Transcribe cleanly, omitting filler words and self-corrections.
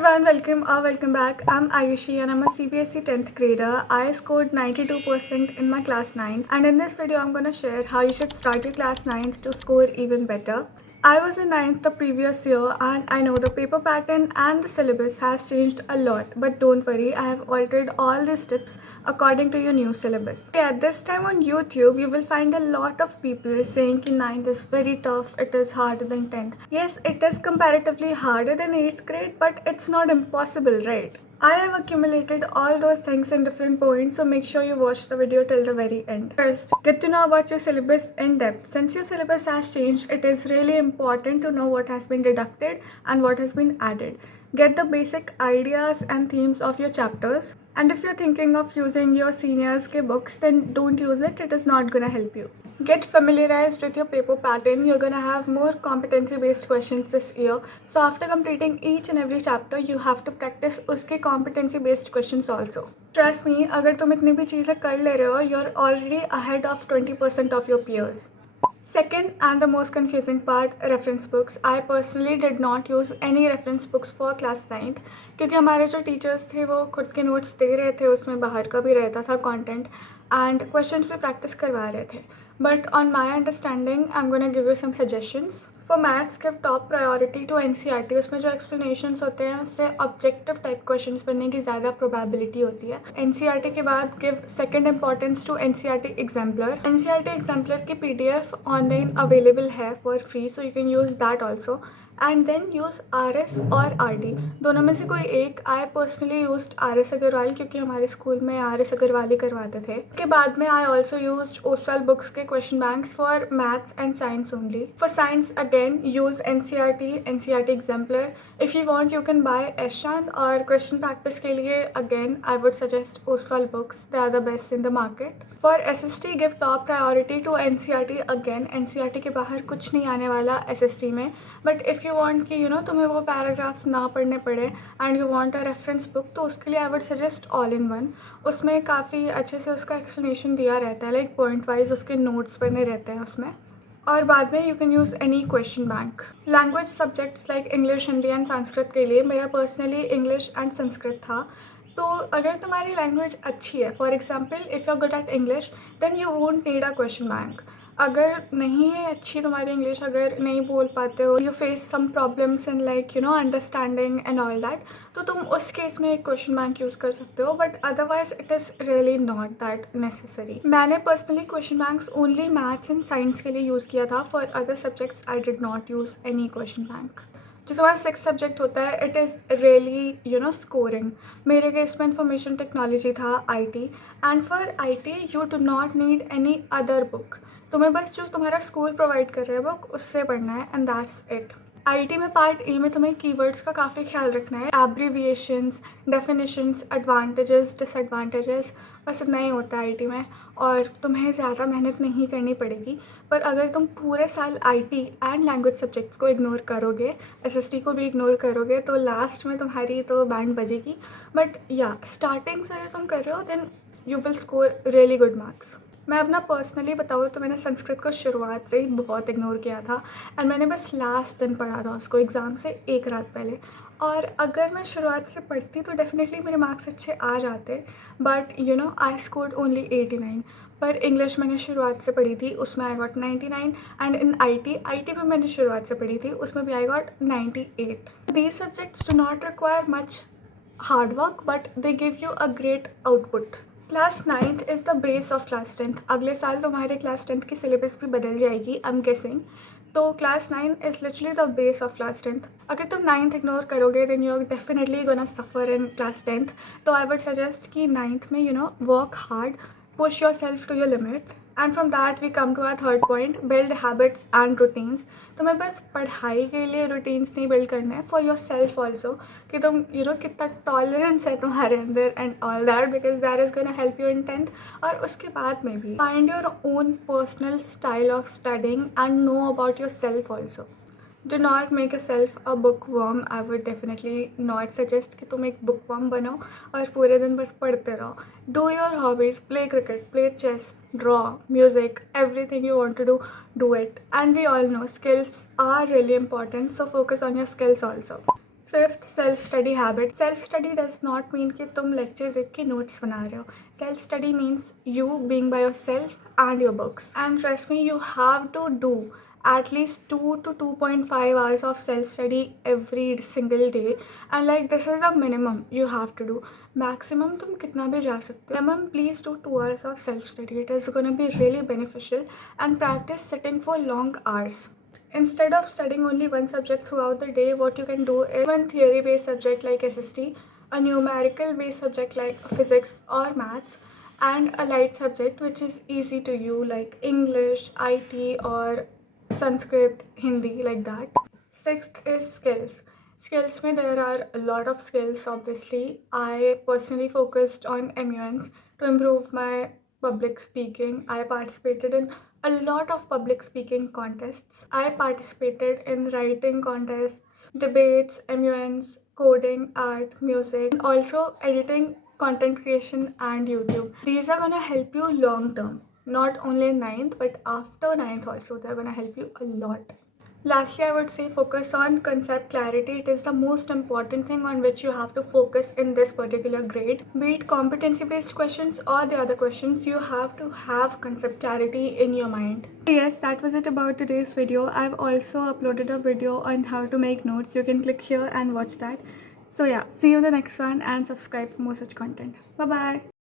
everyone, welcome back. I'm Ayushi and I'm a CBSE 10th grader. I scored 92% in my class 9th, and in this video I'm gonna share how you should start your class 9th to score even better. I was in 9th the previous year and I know the paper pattern and the syllabus has changed a lot, but don't worry, I have altered all these tips according to your new syllabus. At this time on YouTube, you will find a lot of people saying that 9th is very tough, it is harder than 10th. Yes, it is comparatively harder than 8th grade, but it's not impossible, right? I have accumulated all those things in different points, so make sure you watch the video till the very end. First, get to know about your syllabus in depth. Since your syllabus has changed, it is really important to know what has been deducted and what has been added. Get the basic ideas and themes of your chapters. And if you're thinking of using your seniors' K books, then don't use it, it is not gonna help you. Get familiarized with your paper pattern. You're gonna have more competency based questions this year. So after completing each and every chapter, you have to practice uske competency based questions also. Trust me, अगर तुम इतनी भी चीज़ें कर ले रहे हो, you're already ahead of 20% of your peers. Second and the most confusing part, reference books. I personally did not use any reference books for class 9th क्योंकि हमारे जो टीचर्स थे वो खुद के नोट्स दे रहे थे, उसमें बाहर का भी रहता था कंटेंट एंड क्वेश्चंस भी प्रैक्टिस करवा रहे थे. But on my understanding, I'm going to give you some suggestions. For maths, give top priority to NCERT. उसमें जो explanations होते हैं उससे objective type questions बनने की ज़्यादा probability होती है. NCERT के बाद give second importance to NCERT exemplar. NCERT exemplar की PDF online available है for free, so you can use that also. And then use RS और RD, दोनों में से कोई एक. I personally used RS Agarwal क्योंकि हमारे स्कूल में RS अग्रवाल ही करवाते थे. उसके बाद में I also used Oswaal books के question banks for maths and science only. For science again use NCERT exemplar. If you want you can buy S Chand. और क्वेश्चन प्रैक्टिस के लिए again I would suggest Oswaal books, they are the best in the market. For SST give top priority to NCERT. Again NCERT के बाहर कुछ नहीं आने वाला SST में, बट इफ़ यू वांट कि तुम्हें वो पैराग्राफ्स ना पढ़ने पड़े and you want a reference book, तो उसके लिए आई would suggest all in one. उसमें काफ़ी अच्छे से उसका एक्सप्लेनेशन दिया रहता है, लाइक पॉइंट वाइज उसके नोट्स बने रहते हैं उसमें. और बाद में you can use any question bank. Language subjects like English, Hindi एंड संस्कृत के लिए मेरा पर्सनली इंग्लिश एंड संस्कृत था. तो अगर तुम्हारी लैंग्वेज अच्छी है, for example if you are good at English, then you won't need a question bank. अगर नहीं है अच्छी तुम्हारी इंग्लिश, अगर नहीं बोल पाते हो, you face some problems in like understanding and all that, तो तुम उस केस में एक क्वेश्चन बैंक यूज़ कर सकते हो, but otherwise it is really not that necessary. मैंने personally question banks only maths and science के लिए यूज़ किया था. For other subjects I did not use any question bank. जो तुम्हारा 6th सब्जेक्ट होता है, इट इज़ रियली स्कोरिंग. मेरे केस में इंफॉर्मेशन टेक्नोलॉजी था, IT. And for IT you do not need any other book. तुम्हें बस जो तुम्हारा स्कूल प्रोवाइड कर रहे हैं बुक, उससे पढ़ना है एंड दैट्स इट. IT में पार्ट A में तुम्हें कीवर्ड्स का काफ़ी ख्याल रखना है, एब्रीविएशंस, डेफिनेशंस, एडवांटेजेस, डिसएडवांटेजेस, बस इतना ही होता है IT में. और तुम्हें ज़्यादा मेहनत नहीं करनी पड़ेगी. पर अगर तुम पूरे साल IT एंड लैंग्वेज सब्जेक्ट्स को इग्नोर करोगे, SST को भी इग्नोर करोगे, तो लास्ट में तुम्हारी तो बैंड बजेगी. बट या स्टार्टिंग से अगर तुम कर रहे हो, then you will score really good marks. मैं अपना पर्सनली बताऊँ तो मैंने संस्कृत को शुरुआत से ही बहुत इग्नोर किया था एंड मैंने बस लास्ट दिन पढ़ा था उसको एग्ज़ाम से एक रात पहले. और अगर मैं शुरुआत से पढ़ती तो डेफिनेटली मेरे मार्क्स अच्छे आ जाते, बट आई स्कोर्ड ओनली 89. पर इंग्लिश मैंने शुरुआत से पढ़ी थी, उसमें I got 99. And in IT में मैंने शुरुआत से पढ़ी थी, उसमें भी I got 98. These subjects do not require much hard work, but they give you a great output. Class 9th is the base of class 10th. अगले साल तुम्हारे क्लास 10th की सिलेबस भी बदल जाएगी, आई एम गेसिंग. तो class 9 is literally the base of class 10th. अगर तुम 9th इग्नोर करोगे, then you are definitely gonna suffer in class 10th. तो आई वुड सजेस्ट कि 9th में work hard, push yourself to your limits. And from that we come to our third point, build habits and routines. तुम्हें बस पढ़ाई के लिए रूटीन्स नहीं बिल्ड करना है, फॉर योर सेल्फ ऑल्सो, कि तुम कितना टॉलरेंस है तुम्हारे अंदर and all that, because that is gonna help you in 10th. और उसके बाद में भी find your own personal style of studying and know about your self also. Do not make a self a book worm. I would definitely not suggest कि तुम एक book worm बनो और पूरे दिन बस पढ़ते रहो. Do your hobbies, play cricket, play chess, draw, music, everything you want to do it. And we all know skills are really important, so focus on your skills also. Fifth, self study habit. Self study does not mean कि तुम लेक्चर देख के नोट्स बना रहे हो. Self study means you being by yourself and your books. And trust me, you have to do at least 2 to 2.5 hours of self-study every single day. And like this is the minimum you have to do. Maximum तुम कितना भी जा सकते हो. Minimum please do 2 hours of self-study. It is going to be really beneficial. And practice sitting for long hours. Instead of studying only one subject throughout the day, what you can do is one theory-based subject like SST, a numerical-based subject like physics or maths, and a light subject which is easy to you like English, IT, or Sanskrit, Hindi, like that. Sixth is skills. Skills mein there are a lot of skills obviously. I personally focused on MUNs to improve my public speaking. I participated in a lot of public speaking contests. I participated in writing contests, debates, MUNs, coding, art, music, and also editing, content creation, and YouTube. These are gonna help you long term, not only in ninth but after ninth also. They're gonna help you a lot. Lastly, I would say focus on concept clarity. It is the most important thing on which you have to focus in this particular grade. Be it competency based questions or the other questions, you have to have concept clarity in your mind. Yes, that was it about today's video. I've also uploaded a video on how to make notes. You can click here and watch that. So yeah, see you in the next one and subscribe for more such content. Bye bye.